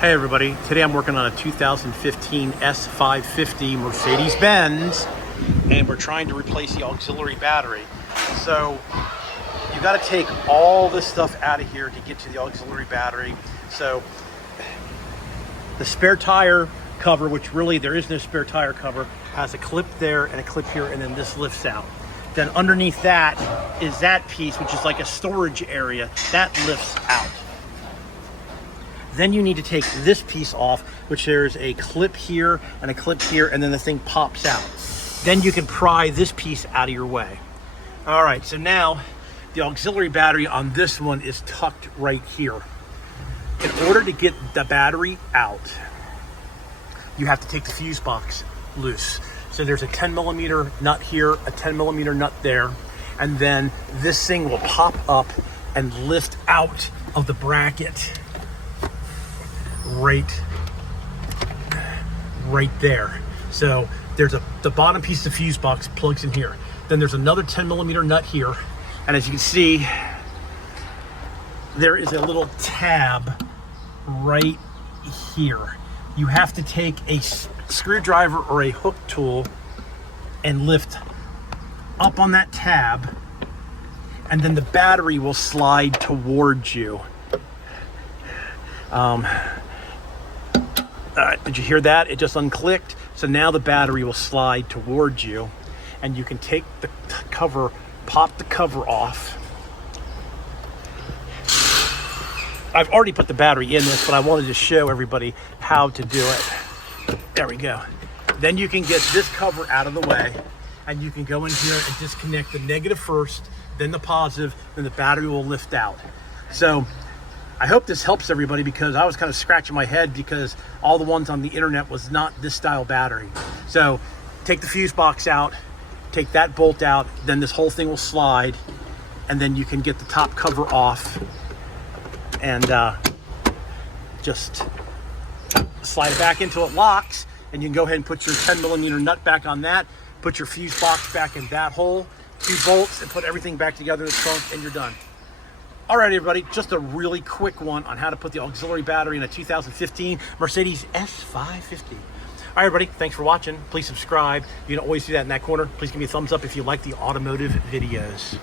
Hey everybody, today I'm working on a 2015 S550 Mercedes Benz, and we're trying to replace the auxiliary battery. So you got to take all this stuff out of here to get to the auxiliary battery. So the spare tire cover, which really there is no spare tire cover, has a clip there and a clip here, and then this lifts out. Then underneath that is that piece, which is like a storage area, that lifts out. Then you need to take this piece off, which there's a clip here and a clip here, and then the thing pops out. Then you can pry this piece out of your way. All right, so now the auxiliary battery on this one is tucked right here. In order to get the battery out, you have to take the fuse box loose. So there's a 10mm nut here, a 10mm nut there, and then this thing will pop up and lift out of the bracket right there. So there's the bottom piece of the fuse box plugs in here. Then there's another 10mm nut here, and as you can see, there is a little tab right here. You have to take a screwdriver or a hook tool and lift up on that tab, and then the battery will slide towards you. Did you hear that? It just unclicked. So now the battery will slide towards you, and you can take the cover, pop the cover off. I've already put the battery in this, but I wanted to show everybody how to do it. There we go. Then you can get this cover out of the way, and you can go in here and disconnect the negative first, then the positive, then the battery will lift out. So I hope this helps everybody, because I was kind of scratching my head because all the ones on the internet was not this style battery. So take the fuse box out, take that bolt out, then this whole thing will slide, and then you can get the top cover off and just slide it back until it locks, and you can go ahead and put your 10mm nut back on that, put your fuse box back in that hole, 2 bolts, and put everything back together in the trunk, and you're done. All right, everybody, just a really quick one on how to put the auxiliary battery in a 2015 Mercedes S550. All right, everybody, thanks for watching. Please subscribe. You can always do that in that corner. Please give me a thumbs up if you like the automotive videos.